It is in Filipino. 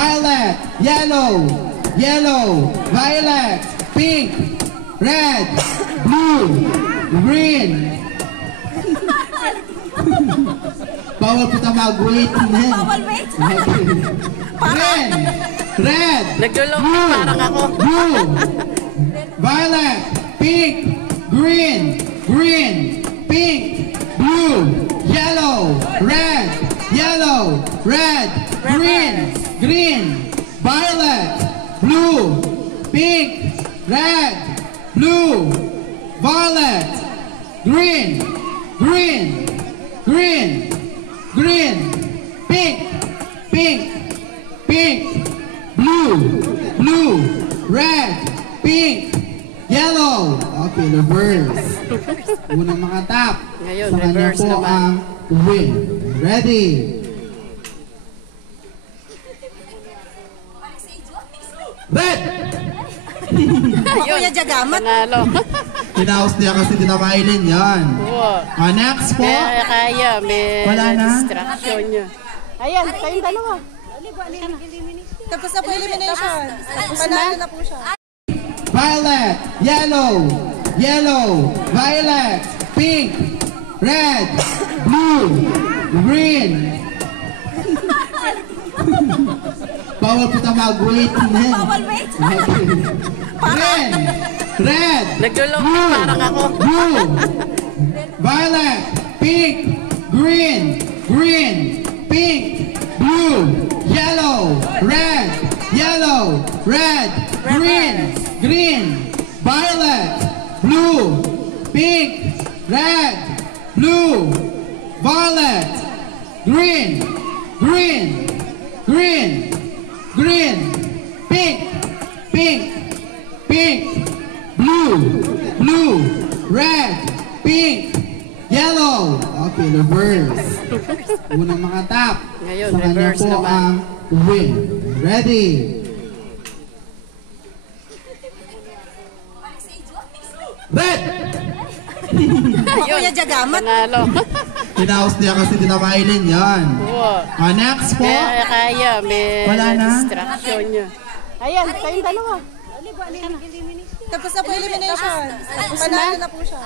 violet, yellow, yellow, violet, pink, red, blue, green. Bawal po tayo mag-wait. Bawal wait. Green, red, blue, violet, pink, green, pink, blue, yellow, red, green, violet, blue, pink, red, blue, violet, green, pink, blue, red, pink, yellow. Okay, reverse. Unang mga tap. Ngayon, sa kanya reverse po naman. ang win. Ready? Red! Kuya Jagamat. Panalo. Tinaos niya kasi tinamailin yan. Next po. Kaya, may Wala na? distraction niya. Ayan, kayong dalawa. Tapos na po elimination. Panalo na po siya. Violet, yellow, violet, pink, red, blue, green. Bawal po tayo mag-wait. Bawal wait. Green, red, blue, violet, pink, green, pink, blue, yellow, red, green, violet, blue, pink, red, blue, violet, green, pink, blue, red, pink, yellow. Okay, reverse. Unang mga tap. Ngayon, sa kanya reverse po naman. ang win. Ready? Red! Kuya Jagamat. Panalo. Tinaos niya kasi tinamailin yan. Next po. Kaya, may Wala na? distraction niya. Ayan, kayong dalawa. Tapos na po elimination. Panalo na po siya.